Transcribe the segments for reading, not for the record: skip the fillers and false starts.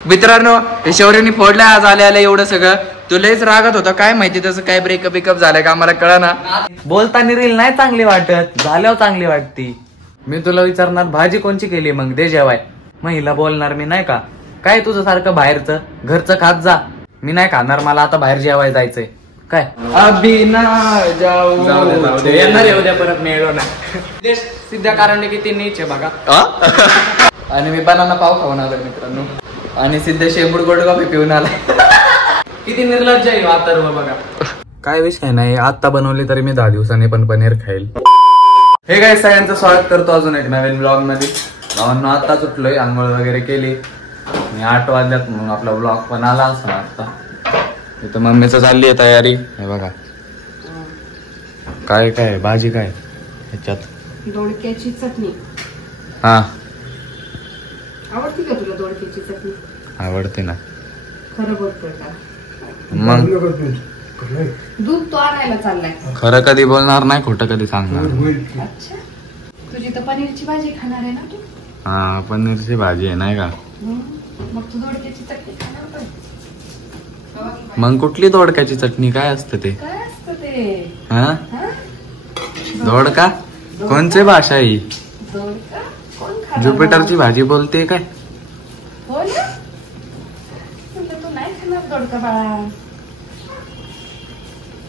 मित्रांनो हे शौर्यनी फोडलं आज आल्या एवढं सगळं. तो लयच रागात होता, काय माहिती त्याचं काय ब्रेकअप झालंय का आम्हाला कळना. बोलताना रील नाही चांगली वाटत, झाल्यावर चांगली वाटती. मी तुला विचारणार भाजी कोणची केली मग दे जेवाय. मग हिला बोलणार मी नाही का काय तुझं सारखं बाहेरचं घरचं खात जा. मी नाही खाणार, मला आता बाहेर जेवाय जायचंय. काय अभी ना जाऊ येणार आहे उद्या परत मिळलो नाही. सिद्ध कारण किती नीच आहे बघा. आणि मी बनाना पाव खाऊन आलो मित्रांनो. आणि सिद्ध शेंबूड गोड कॉफी पिऊन आला. किती निर्लज्ज आहे आता बघा. काय विषय नाही, आता बनवली तरी मी 10 दिवसांनी पण पनीर खाईल. हे काय सगळ्यांचं स्वागत करतो अजून एक नवीन ब्लॉग मध्ये. भावांनो आता उठलोय, आंघोळ वगैरे केली. 8 वाजल्यात म्हणून आपला ब्लॉग पण आला असं आता. इथं मम्मीचं चालली आहे तयारी. हे बघा काय काय भाजी काय ह्याच्यात दोडक्याची चटणी. हा आवडती का तुला दोडक्याची चटणी? आवडते ना. खरं बोलतोय का? मग दूध तो आणायला चाललाय. खरं कधी बोलणार नाही, खोटं कधी सांगणार. अच्छा, तुझी तर पनीरची भाजी खाणार आहे ना तू? हा पनीरची भाजी आहे नाही का. मग तू दोडक्याची चटणी खाणार पण. मग कुठली दोडक्याची चटणी काय असतं ते? काय असतं ते? हा दोडका कोणची भाषा ही? दोडका कोण खाणार? ज्युपिटरची भाजी बोलते काय? हो ना, तू नाही खाणार दोडका बाळा.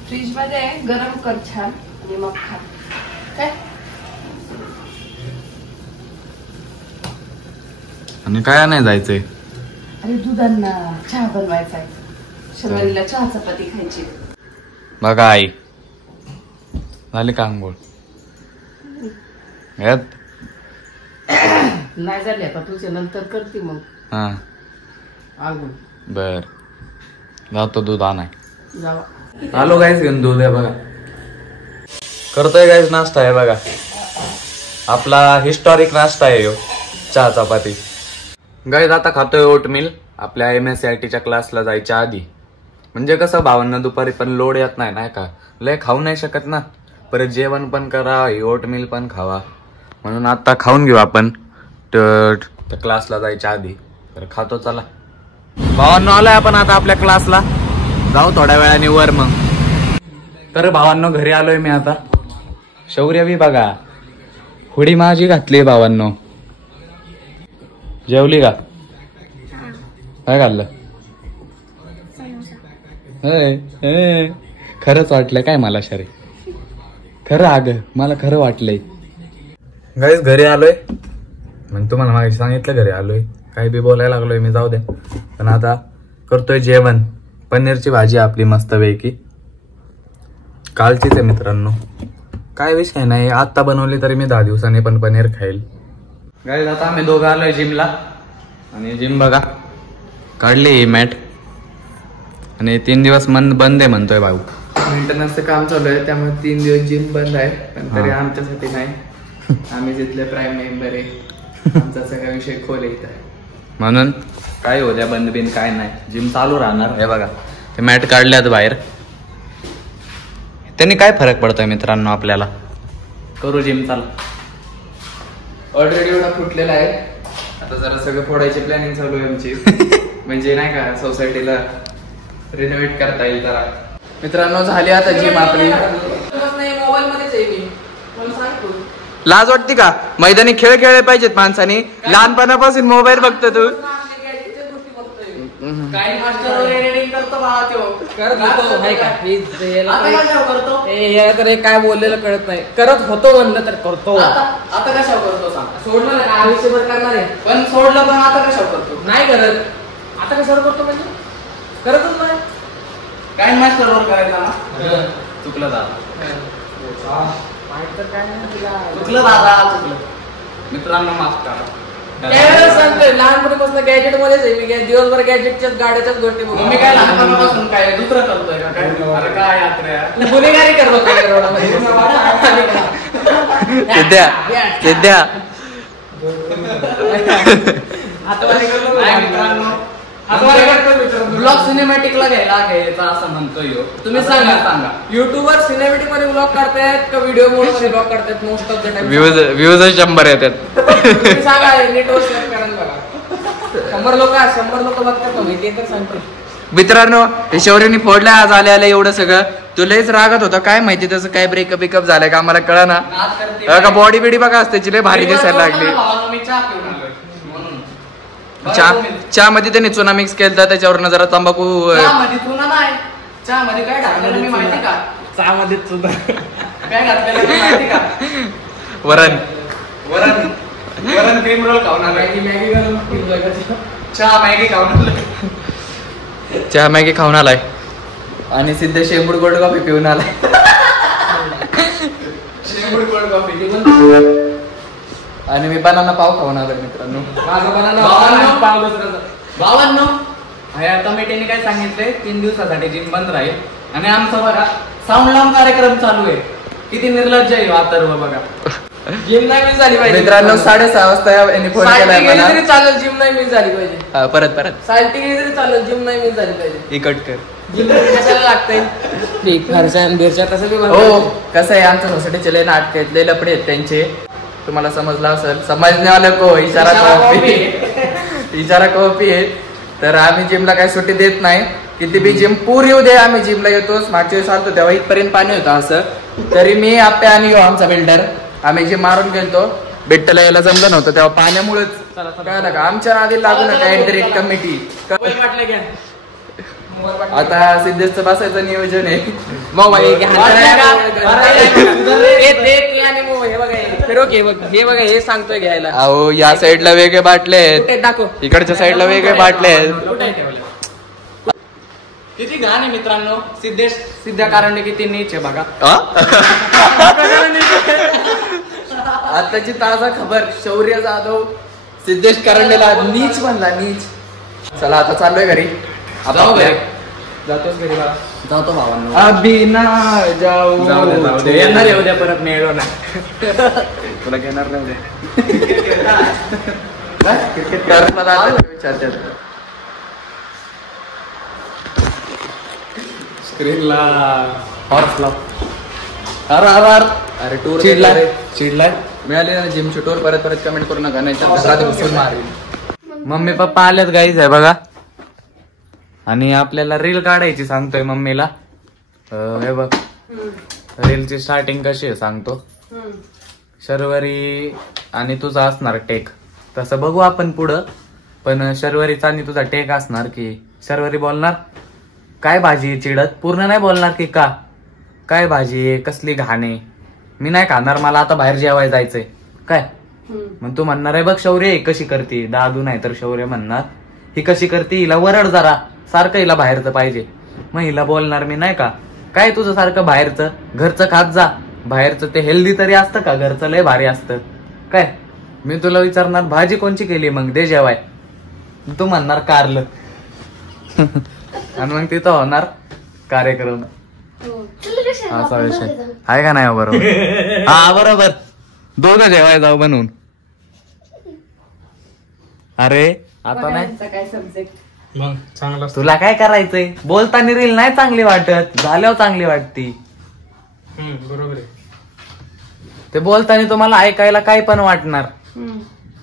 फ्रीज मध्ये गरम कर छान आणि मग खा. काय आणि काय नाही जायचंय? अरे दुधांना चहा बनवायचा आहे. शनिवारीला चहा चपाती खायची. बघा आई झाली का आंघोळ? नाही झाली आता तुझ्या नंतर करते मग. हा आगून बर जातो दूध आणाय. जावा. आलो गाईस घेऊन दूध आहे बघा. करतोय गाईस नाश्ता आहे बघा. आपला हिस्टॉरिक नाश्ता आहे ह्यो, चहा चपाती. गाईस आता खातोय ओटमील आपल्या MSCITच्या क्लासला जायच्या आधी. म्हणजे कसं भावांना दुपारी पण लोड येत नाही नाही का, लय खाऊ नाही शकत ना. परत जेवण पण करा, ओटमील पण खावा, म्हणून आता खाऊन घेऊ आपण क्लासला जायच्या आधी. तर खातो चला. भावांनो आलोय आपण आता आपल्या क्लासला, जाऊ थोड्या वेळाने वर मग. तर भावांनो घरी आलोय मी आता. शौर्य बी बघा हुडी माझी घातली भावांनो. जेवली का? काय खाल्लं? खरंच वाटलं काय मला शरे? खरं अग मला खरं वाटलंय. गाईस घरी आलोय, मग तुम्हाला मागे सांगितलं घरी आलोय. काही बी बोलायला लागलोय मी, जाऊ दे. पण आता करतोय जेवण. पनीरची भाजी आपली मस्त पैकी कालचीच आहे मित्रांनो. काय विषय नाही, आता बनवली तरी मी 10 दिवसांनी पण पनीर खाईल. गाईस आता आम्ही दोघं आलोय जिमला. आणि जिम बघा काढली मॅट. आणि 3 दिवस बंद आहे म्हणतोय भाऊ. मेंटेनन्सचं काम चालू आहे त्यामुळे 3 दिवस जिम बंद आहे. पण तरी आमच्यासाठी नाही, आम्ही तिथले प्राईम मेंबर आहे. आमचा सगळा विषय खोल येत आहे म्हणून काय हो द्या बंद बिन काय नाही, जिम चालू राहणार. हे बघा ते मॅट काढल्यात बाहेर. त्यांनी काय फरक पडतोय मित्रांनो आपल्याला. करू जिम चालू. ऑलरेडी एवढा फुटलेला आहे. आता जरा सगळं फोडायची प्लॅनिंग चालू आहे आमची. म्हणजे नाही का सोसायटीला रिनोव्हेट करता येईल जरा. मित्रांनो झाली आता जिम आपली. मोबाईल मध्येच आहे मी, मला सांग तू. लाज वाटते का? मैदानी खेळ खेळले पाहिजेत माणसाने. लहानपणापासून मोबाईल बघतो तू. काही मास्टर एडिटिंग करतो बाळा तो. काय बोललेलं कळत नाही. करत होतो म्हणलं तर करतो. आता कशावर करतो सांग? सोडलं ना काय आयुष्यभर करणार आहे. पण सोडलं पण आता कशावर करतो? नाही करत. आता कशावर करतो म्हणजे करतच नाही. काय मास्टरवर करायचा ना. चुकलं दादा, चुकलं दादा, चुकलं. मित्रांनो माफ करा. सांगतोय लहानपणापासून गॅजेट मध्येच आहे मी. दिवसभर गॅजेटच्याच गाड्याच्याच गोष्टी बघून मी काय लहानपणापासून काय दुसरं करतोय का काय? अरे काय यात्रा तू गुन्हेगारी करतो काय रोडामध्ये? ब्लॉग सिनेमॅटिकला घ्यायचा असं म्हणतोय. तुम्ही सांगा युट्यूबवर सिनेमॅटिक मध्ये ब्लॉग करतायत का व्हिडिओ मोड मध्ये ब्लॉग करतायत? Most of the time views 100 येतात. सांगा नीट वॉच करा बघा. 100 लोक बघतात तुम्ही ते तर सांगतो. मित्रांनो हे शौर्यनी फोडल्या आज आल्या एवढं सगळं. तू लयच रागत होता काय माहिती त्याचं काय ब्रेकअप बिकअप झालंय का आम्हाला कळा ना. का बॉडी बिडी बघा त्याची लय भारी दिसायला लागली. चहा मध्ये त्याने चुना मिक्स केला त्याच्यावर जरा तंबाखू. चहामध्ये काय घातलेलं मी माहिती का? चहामध्ये सुद्धा काय घातलेलं मी माहिती का? वरण क्रीम रोल खाऊन आला. चहा मॅगी खाऊन आलाय आणि सिद्ध शेंबूड गोल्ड कॉफी पिऊन आलाय. आणि मी बनाना पाव खाऊन आलोय मित्रांनो. माझा बनाना 52 टमेट्याने काय सांगितलंय 3 दिवसासाठी जिम बंद राहील. आणि आमचा बघा साऊंड लावून कार्यक्रम चालू आहे. किती निर्लज्ज आहे अथर्व बघा. जिम नाही मिस झाली पाहिजे मित्रांनो. 6:30 वाजता यांनी फोन केलाय मला. तरी चालेल जिम नाही मिस झाली पाहिजे. परत साल्टी गेली तरी चालेल जिम नाही मिस झाली पाहिजे. इकट कर. जिम कशाला लागतंय फरसान बिरच्या कसं बी हो कसं आहे आमच्या सोसायटीचे लय नाटक आहेत लय लपडे आहेत त्यांचे. तुम्हाला समजलं असेल. समजण्यावाला को इशारा कॉपी आहे. तर आम्ही जिमला काही सुट्टी देत नाही. किती बी जिम पूर येऊ दे आम्ही जिमला येतोच. मागच्या वेळेस आलतो तेव्हा इथपर्यंत पाणी होतं असं. तरी मी आप्या आणि आमचा बिल्डर आम्ही जिम मारून गेलतो. बिट्टला यायला जमलं नव्हतं तेव्हा पाण्यामुळेच. कळलं का? आमच्या नादी लागू नका एंटरेट कमिटी. आता सिद्धेशचं बसायचं नियोजन आहे. हे बघा हे सांगतोय घ्यायला. अहो या साईडला वेगळे बाटले आहेत. दाखव इकडच्या साईडला वेगळे बाटले आहेत. किती घाण आहे मित्रांनो. सिद्ध कारण किती नीच आहे बघा. आताची ताजा खबर शौर्य जाधव सिद्धेश करंडेला नीच म्हणला नीच. चला आता चाललोय घरी. जातोच घरी जातो भावांनो. अभी ना जाऊ येणार आहे उद्या परत मिळलो ना. तुला घेणार नाही उद्या. क्रिकेट करायला विचारतात स्क्रीनला हॉर्स लाव. अरे टूर चिडलाय मिळाली ना जिमची टूर. परत कमेंट करू नका नाही तर घरात घुसून मारेल. मम्मी पप्पा आलेत गाईज आहे बघा. आणि आपल्याला रील काढायची सांगतोय मम्मीला. हे बघ रीलची स्टार्टिंग कशी आहे सांगतो. शर्वरी आणि तुझा असणार टेक. तसं बघू आपण पुढं. पण शर्वरीचा आणि तुझा टेक असणार की शर्वरी बोलणार काय भाजी चिडत पूर्ण नाही बोलणार की का काय भाजी कसली घाणे मी नाही खाणार मला आता बाहेर जेवायला जायचंय काय. मग तू म्हणणार आहे बघ शौर्य कशी करते. दादू नाही तर शौर्य म्हणणार ही कशी करते हिला वरड जरा सारखं हिला बाहेरचं पाहिजे. मग हिला बोलणार मी नाही का काय तुझं सारखं बाहेरचं घरचं खात जा. बाहेरचं ते हेल्दी तरी असतं का घरचं लय भारी असतं काय. मी तुला विचारणार भाजी कोणची केली मग दे जेवाय. तू म्हणणार कारलं. आणि मग तिथं होणार कार्यक्रम. असा विषय आहे का नाही बरोबर. हा बरोबर दोघं जेवाय जाऊ बनवून. अरे आता नाही काय सब्जेक्ट मग चांगला तुला काय करायचंय. बोलताना रील नाही चांगली वाटत झाल्यावर चांगली वाटती. बरोबर आहे. ते बोलताना तुम्हाला ऐकायला काय पण वाटणार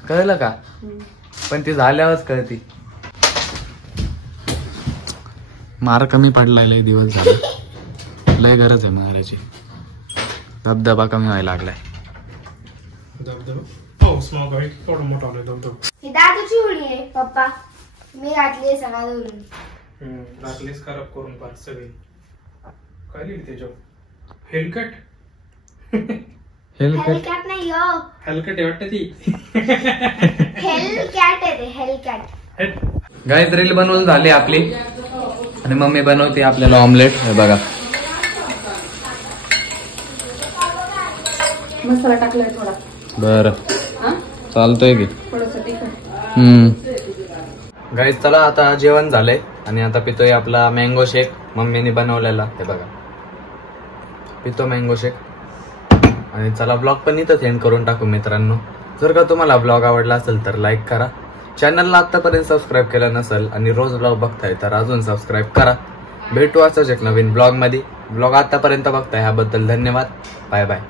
कळलं का. पण ती झाल्यावरच कळती. मार कमी पडलाय लय दिवस झाले. लय गरज आहे मारायची. धबधबा कमी व्हायला लागलाय. ही दादूची होळी आहे पप्पा. मी घातली आहे सगळ्या धरून. राखलीच खराब करून पार सगळी. काय लिहिली त्याच्यावर हेलकट. हेलकॅट नाही हो. हेलकट आहे वाटतं ती. हेलकॅट आहे ते हेलकॅट. गाईज रील बनवून झाली आपली. आणि मम्मी बनवते आपल्याला ऑमलेट. हे बघा मसाला टाकलाय थोडा. बर चालतोय की. थोडस तिखट. गाईज चला आता जेवण झालंय. आणि आता पितोय आपला मँगो शेक मम्मीने बनवलेला. हे बघा पितो मँगो शेक. आणि चला ब्लॉग पण इथं सेंड करून टाकू मित्रांनो. जर का तुम्हाला ब्लॉग आवडला असेल तर लाईक करा. चॅनलला आतापर्यंत सबस्क्राईब केलं नसेल आणि रोज ब्लॉग बघताय तर अजून सबस्क्राईब करा. भेटू असंच एक नवीन ब्लॉग मध्ये. ब्लॉग आतापर्यंत बघताय ह्याबद्दल धन्यवाद. Bye bye.